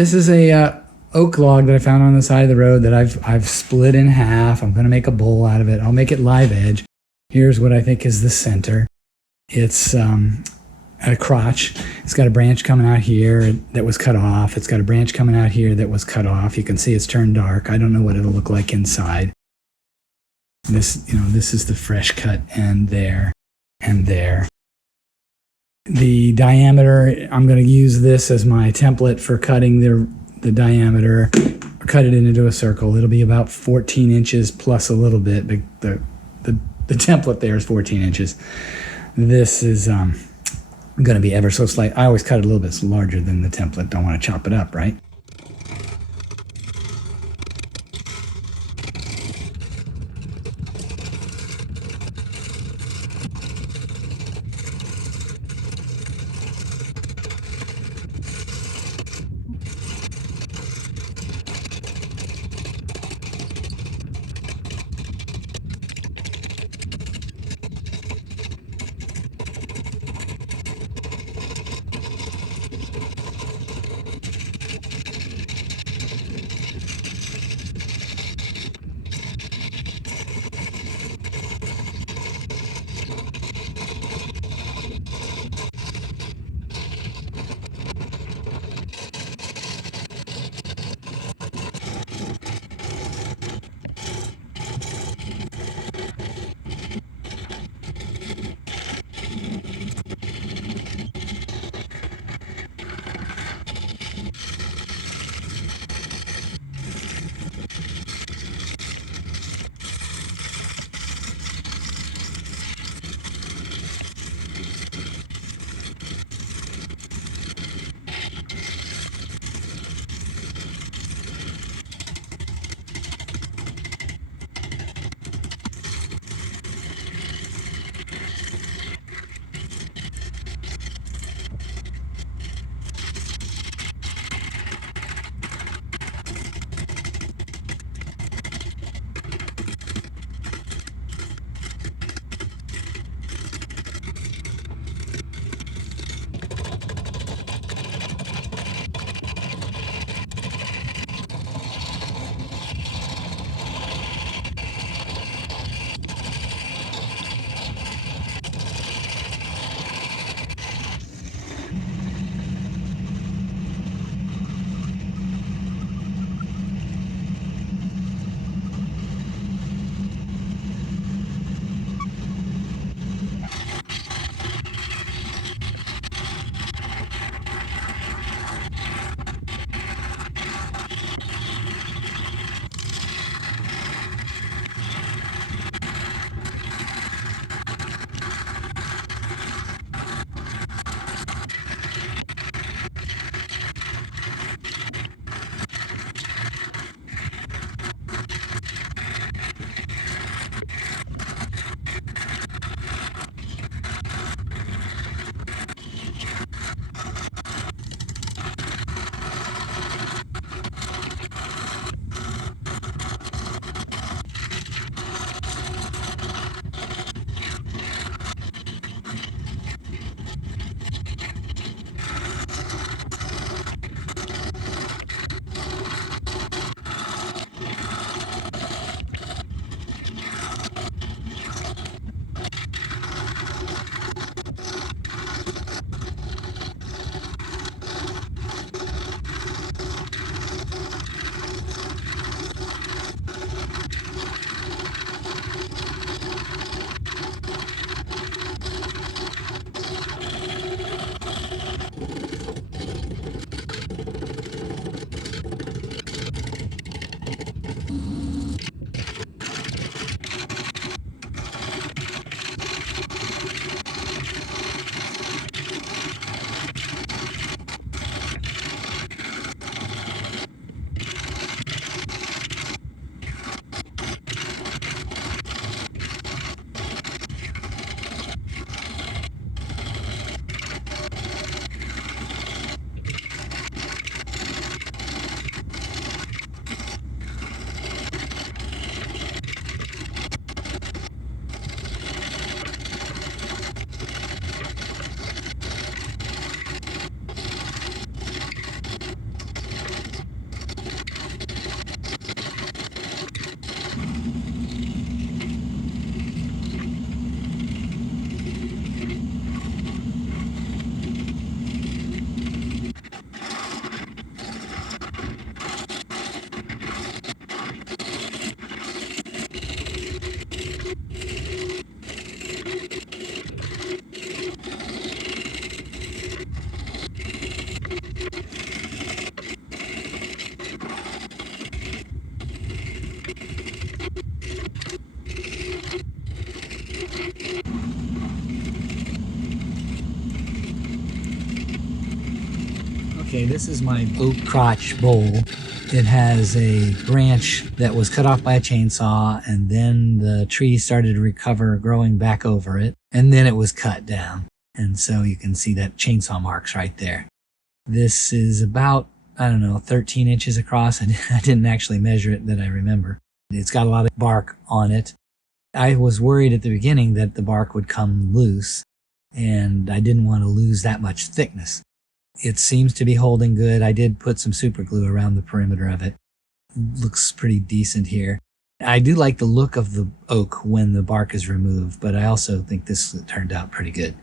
This is a oak log that I found on the side of the road that I've split in half. I'm going to make a bowl out of it. I'll make it live edge. Here's what I think is the center. It's a crotch. It's got a branch coming out here that was cut off. It's got a branch coming out here that was cut off. You can see it's turned dark. I don't know what it'll look like inside. This is the fresh cut end there and there. The diameter, I'm going to use this as my template for cutting the diameter. Cut it into a circle. It'll be about 14 inches plus a little bit. The template there is 14 inches. This is going to be ever so slight. I always cut it a little bit larger than the template. Don't want to chop it up, right? Okay, this is my oak crotch bowl. It has a branch that was cut off by a chainsaw, and then the tree started to recover, growing back over it, and then it was cut down. And so you can see that chainsaw marks right there. This is about, 13 inches across. I didn't actually measure it that I remember. It's got a lot of bark on it. I was worried at the beginning that the bark would come loose, and I didn't want to lose that much thickness. It seems to be holding good. I did put some super glue around the perimeter of it. Looks pretty decent here. I do like the look of the oak when the bark is removed, but I also think this turned out pretty good.